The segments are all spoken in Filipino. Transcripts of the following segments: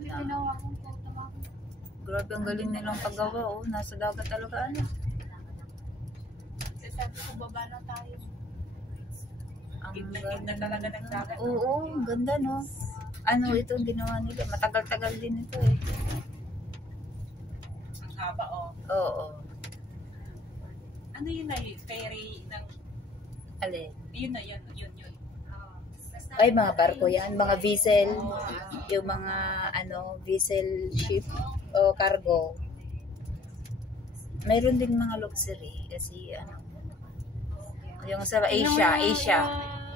Ginawa kong photo. Grabe, ang galing nilang paggawa, oh. Nasa dagat talaga, ano. Sabi ko, baba na tayo. Ang Gitna talaga ng dagat. Oo, ang ganda, no. Ano ito ginawa nila? Matagal-tagal din ito, eh. Ang haba, oh. Oo. Ano yun na yun? Ferry ng... Alin? Yun na, yun. Ay, mga barko yan. Mga vessel. Yung mga, vessel ship o cargo. Mayroon din mga luxury. Kasi, yung sa Asia.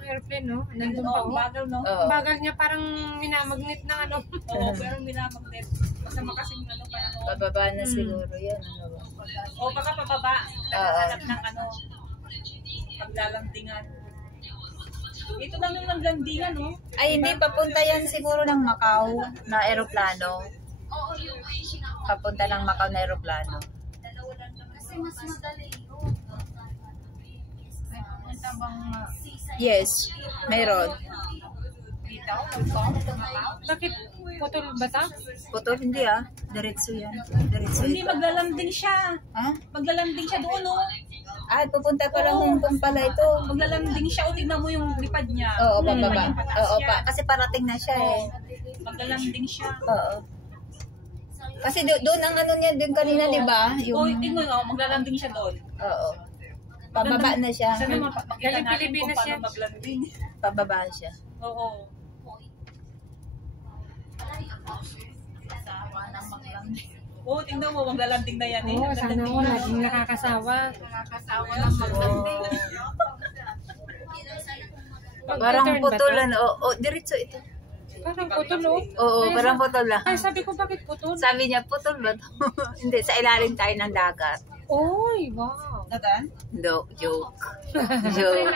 Airplane, no? Nandun Oo, pa, oh. bagal, no? Oo. Bagal niya parang minamagnet ng ano. Oo, pero minamagnet. Masama kasi yung ano, parang... Pababa na siguro yan. Ano ba? O, baka pababa. Nakahanap ng ano, paglalandingan. Ito lang yung landingan, no? Ay, hindi. Papunta yan siguro ng Macau na aeroplano. Papunta ng Macau na aeroplano. Kasi mas madali yun. May pumunta bang... Yes, mayroon. Bakit putol ba ta? Putol, hindi Diretso yan. Diretso Hindi, ito. maglalanding siya. Ha? Maglalanding siya doon, no? Ay, pupunta pa lang Hong Kong pala ito. Maglalanding siya, o tignan mo yung lipad niya. Oo, Lipad bababa. yung patas Oo, niya. kasi parating na siya eh. Maglalanding siya. Oo. Kasi doon ang ano niya din kanina, di ba? O, Yung, tingnan mo, maglalanding siya doon. oo. Pababa na siya. Sana mapapakita Galing natin kung Pilipinas paano siya. maglanding. Pababa siya. Oo. Oo, tingnan mo, maglalanding na yan eh. Oo, sana Maglalanding ako na. naging nakakasawa. Nakakasawa ng maglanding. Parang putulan. Oo, diretso ito. Parang putol, oh. Oo, parang putol lang. Ay, sabi ko bakit putol? Sabi niya, putol ba to? Hindi, sa ilalim tayo ng dagat. Oy, wow. Nadaan? No, joke. Joke.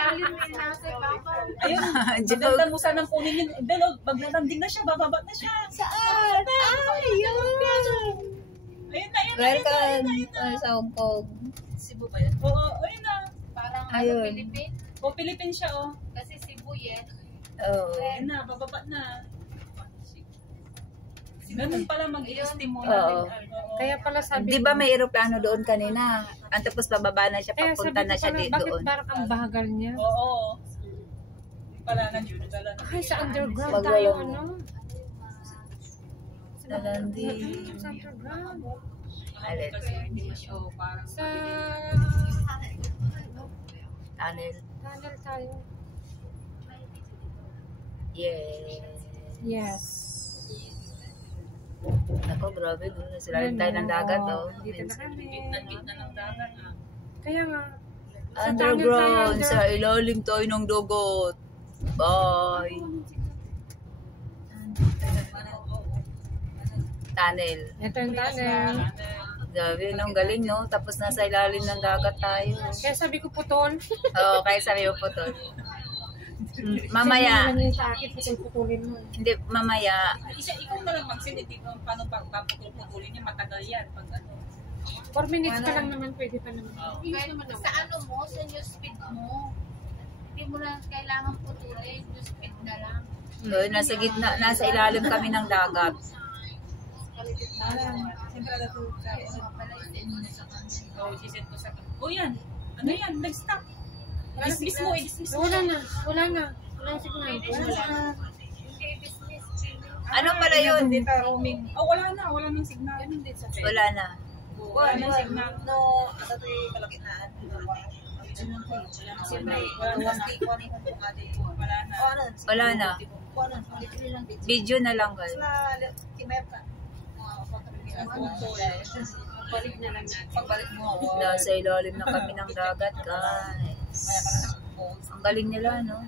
Ayun, Joke. maganda mo sanang kunin yun. Dalo, maglalanding na siya, bababa na siya. Saan? Ay, yun. Ayun na, Welcome sa Hong Kong. Cebu ba yan? Oo, ayun na. Parang Ayun. Philippine. O, Philippines siya, oh. Kasi Cebu yan. Oo. Ayun na, bababa na. Ganun pala mag-i-steam mo Oo. natin. Kaya pala sabi Di ba may aeroplano doon kanina? Ang tapos bababa na siya, Kaya papunta sabi na ko siya pala, bakit doon. parang ang bahagal niya? Oo. Di pala na yun. Dala na. Ay, sa underground Wag tayo, lang. ano? Nalandi. Sa underground. Alin. Kasi hindi siya parang Sa... Tunnel. Tunnel tayo. Yes. Yes. Ako, grabe. Doon na sila tayo ng dagat, oh. Dito na kami. gitna ng dagat. Kaya nga. Underground, tunnel tayo, sa ilalim tayo ng dugot. Bye. Tunnel. Ito yung tunnel. Grabe, ang galing, no? Tapos nasa ilalim ng dagat tayo. Kaya sabi ko putol. Oo, kaya sabi mo po to. Mamaya, Sabi mo sa akin, putol-putulin mo. hindi, mamaya, Ikaw na lang magsilid dito paano pagpaputulin niya, matagal yan. Pag ano. 4 minutes ka lang naman, pwede pa naman. Sa ano mo, sa news speed mo. Hindi mo na kailangan putulin, news speed na lang. nasa gitna, nasa ilalim kami ng dagat. Siyempre na ito. Oo, sisend ko sa... O yan, ano yan, nag-stop. Dismiss mo, i-dismiss mo. Wala na. Wala na. Wala na signal. Wala na. Ano pala yun? Data roaming. Oh, wala na, wala nang signal. Wala na. Wala nang signal. No, ano ito yung kalagitnaan? Siyempre, Wala na. Wala na. Wala na. Video na lang, guys. Balik na lang natin. Pagbalik mo. Nasa ilalim na kami ng dagat, guys. Ang galing nila, no?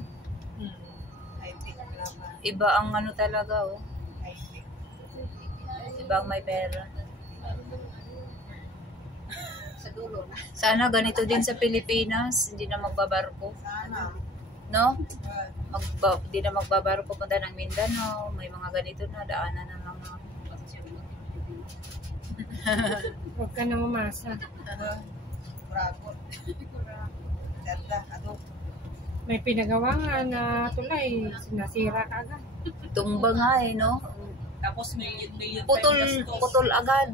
Iba ang ano talaga, oh. Iba ang may pera. Sa dulo. Sana ganito din sa Pilipinas, hindi na magbabarko. Sana. No? Hindi na magbabarko punta ng Mindanao. May mga ganito na, daanan na lang. Huwag ka na mamasa. Bravo. Ganda. Ano? May pinagawa nga na tulay. Nasira ka agad. Tumba nga eh, no? Tapos million Putol agad.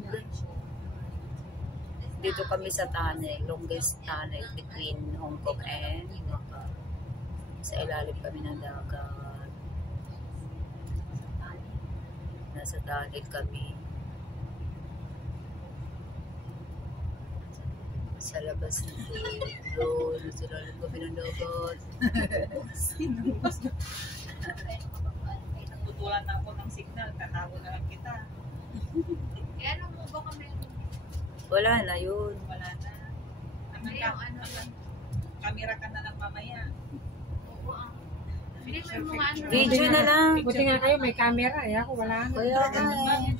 Dito kami sa tunnel, longest tunnel between Hong Kong and Macau. Sa ilalim kami ng dagat. Nasa tunnel kami. Sa labas ng road, sa ilalim kami ng dagat. Nagtutulan na ako ng signal, tatago na lang kita. Kaya nung mo ba kami? Wala na yun. Wala na. Kamera ka na lang mamaya. Oo, hindi mo mga ano. Video na lang. Buti nga kayo, may camera. Eh, ako wala nga. Kaya nga eh.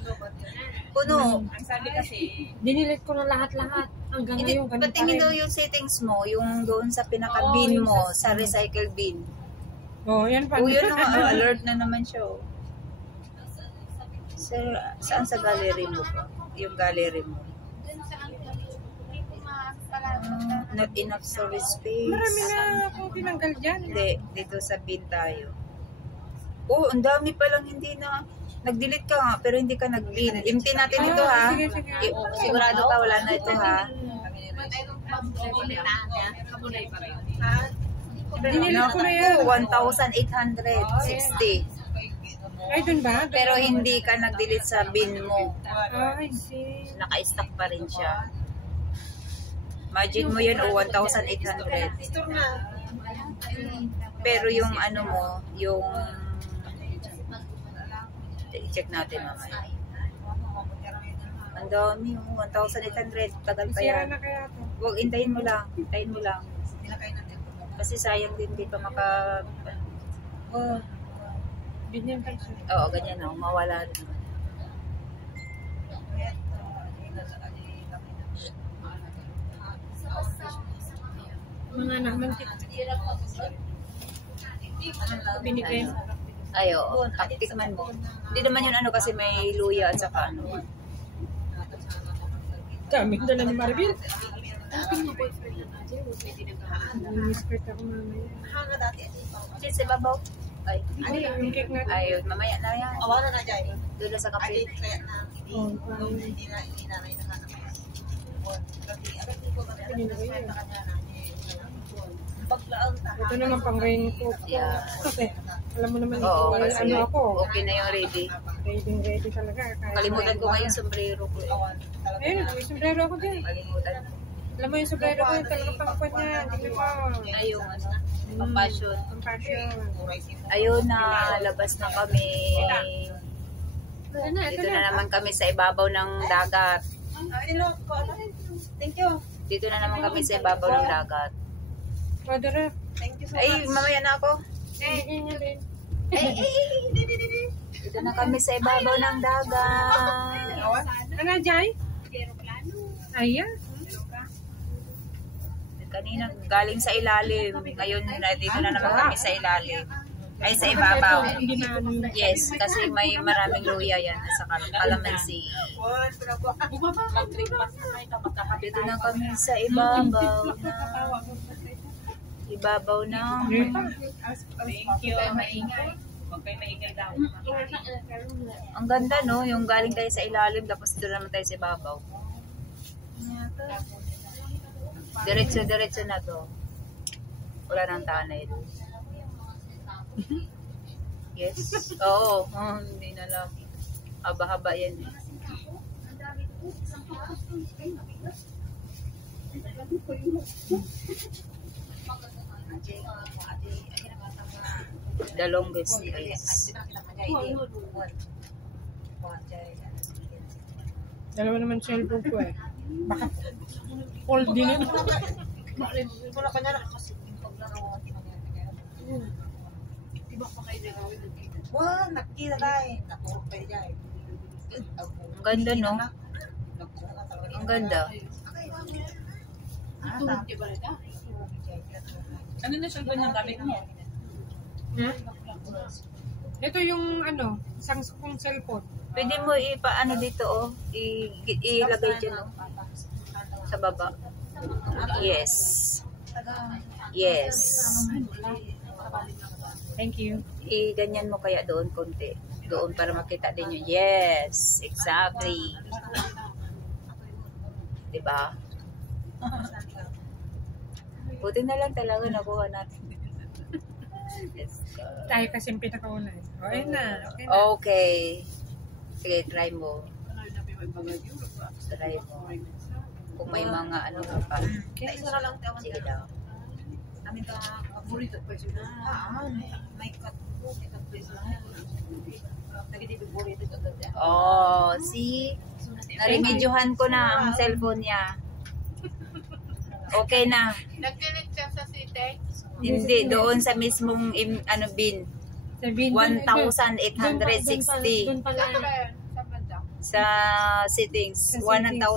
Puno. Ang sabi kasi, Dinilit ko na lahat-lahat. Hanggang Hindi, ngayon, ganun pa patingin rin. daw yung settings mo, yung doon sa pinaka-bin mo, sa recycle bin. Oh, yan pa. O yun na, alert na naman siya. Oh. Saan sa gallery mo pa? Yung gallery mo. Dun sa ano, hindi ko pala. Not enough storage space. Marami na akong tinanggal dyan. Hindi, dito sa bin tayo. Oh, ang dami palang hindi na. Nag-delete ka nga, pero hindi ka nag-bin. Empty natin ito ha. Sige. Sigurado ka, wala na ito ha. Dinilit ko na yan. 1,860. Ay, dun ba? Pero hindi ka nag-delete sa bin mo. Ay, see. Naka-stack pa rin siya. Imagine mo yun, 1,800. Pero yung ano mo, yung... I-check natin mamaya. Ang dami yung 1,800. Tagal pa Sira yan. na kaya to. Huwag, hintayin mo lang. Hintayin mo lang. Kasi sayang din, di pa maka... Oh, Ganyan pa siya. oo, ganyan na. Mawala rin. Mga naman binigay mo. Ay, oo. Tikman mo. Hindi naman yun ano kasi may luya at saka ano. Kami na lang ni Maribel. Nag-skirt ako mamaya. Kasi sa babaw. Ay, Ano yung cake natin? ayun. Mamaya na yan. Awala na dyan. Doon na sa kape. Kaya na, Oh, hindi na inanay na naman. Paglaan na. ito naman pang raincoat ko. Yeah. Kasi, alam mo naman, Oo, may kasi ano ako. okay na yung ready. Ready talaga. Kahit Kalimutan ko nga yung sombrero ko eh. Ayun, may sombrero ako din. Kalimutan ko. Alam mo yung sombrero ko, yung talagang pangkwan niya. Tingnan mo. Ay, yung ano, pampasyon. Ang passion. Ayun na, labas na kami. Ito na, Dito na naman kami sa ibabaw ng dagat. Thank you. Dito na naman kami sa ibabaw ng dagat. Padre, Thank you so Ay, much. mamaya na ako. bigyan niya din. Dito na kami sa ibabaw ng dagat. Ano, Jai? Ayan. Kanina galing sa ilalim. Ngayon dito na naman kami sa ilalim. Ay, sa ibabaw. Hindi na ano. Yes, kasi may maraming luya yan sa kalamansi. mag-trip pass na kayo kapag kakabit. Dito na kami sa ibabaw na. Ibabaw na. Thank you. Maingay. Huwag kayo maingay daw. Ang ganda no, yung galing tayo sa ilalim tapos dito naman tayo sa ibabaw. Diretso na to. Wala nang tunnel. Yes. Oo. Hindi na lang. Haba-haba yan eh. The longest place. Dalawa naman cellphone ko eh. Baka fold din yun. Wala ka na kasi. Wah, nakita tayo. Nakurok tayo dyan. Ang ganda no? Ang ganda. Ano na siya yung gamit mo? Ha? Ito yung ano, isang kong cellphone. Pwede mo ipaano dito oh. Ilagay dyan oh. Sa baba. Yes. Yes. Thank you. Ganyan mo kaya doon konti. Doon para makita din nyo. Yes, exactly. Diba? Buti na lang talaga nakuha natin. Tayo kasi yung pinakauna eh. Okay na. Okay na. Okay. Sige, try mo. Try mo. Kung may mga ano ka pa. Isa na lang tayo. Sige daw. Amin ka, paborito pa yun. May cut po. May cut place na. Nagiging paborito ka doon. Oh, see? Narimedyohan ko na ang cellphone niya. Okay na. Nag-delete siya sa city. Hindi, doon sa mismong bin. Sabihin, 1,860 Doon pala. Saan ba yun? Sa banda. sa settings. Sa 1,860. Oo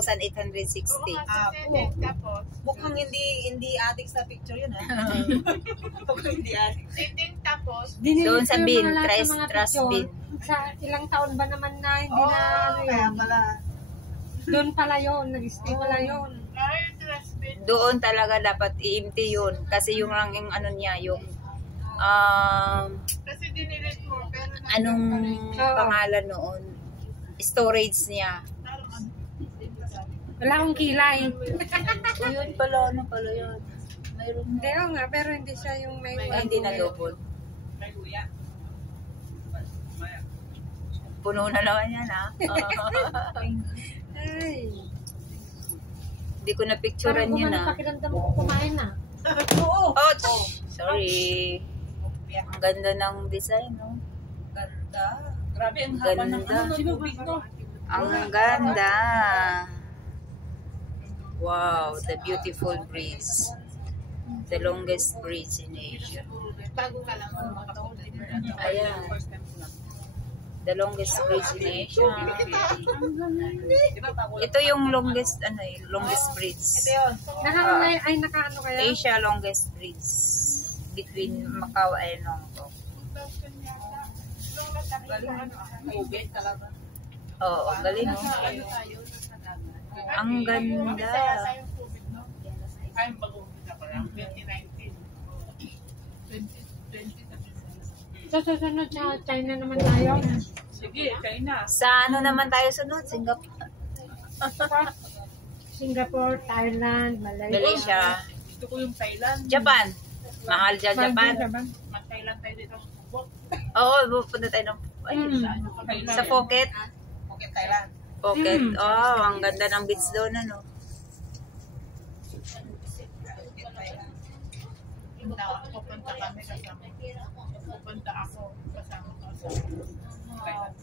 nga, sa settings. Tapos, Mukhang hindi addict sa picture yun, ha? Mukhang hindi addict. setting tapos, Doon sa bin, trash trash bin. Sa ilang taon ba naman na hindi na ano Kaya yun. pala. Doon pala yun. Nag-stay pala yun. ay, trust me. Doon talaga dapat i-empty yun. Kasi yung lang yung ano niya, yung Kasi dinilit mo, pero anong pangalan noon? Storage niya. Wala akong kilay. O yun pala, ano pala yun? Mayroon Hindi nga, pero hindi siya yung may Ay, hindi na double. Puno na naman yan, ha? Ay. Hindi ko na-picturean Parang yun, gumana ha? pakiramdam ko kumain na. Oo. Oh, sorry. Ang ganda ng design, no? Ganda. Grabe, ang haba ng Ganda. ano, tubig, no? Ang ganda. Wow, the beautiful bridge. The longest bridge in Asia. bago ka lang makapagod. Ayan. The longest bridge in Asia. Ito yung longest, longest bridge. Ito yun. Nakaano kaya? Asia longest bridge between Macau and Hong Kong. Tubig talaga. Oo, galing. No? Ang ganda. Ay, mag-umpisa pa lang. 2019. 2020. Sa susunod sa China naman tayo. Sige, China. Sa ano naman tayo sunod? Singapore. Singapore, Thailand, Malaysia. Malaysia. Gusto ko yung Thailand. Japan. Mahal dyan, Japan. Mag-Thailand tayo dito. Oo, pupunta tayo ng Thailand. sa Phuket. Okay, Thailand. Phuket. Oh, ang ganda ng beach doon, ano. Pupunta kami kasama. Pupunta ako kasama ko sa Thailand.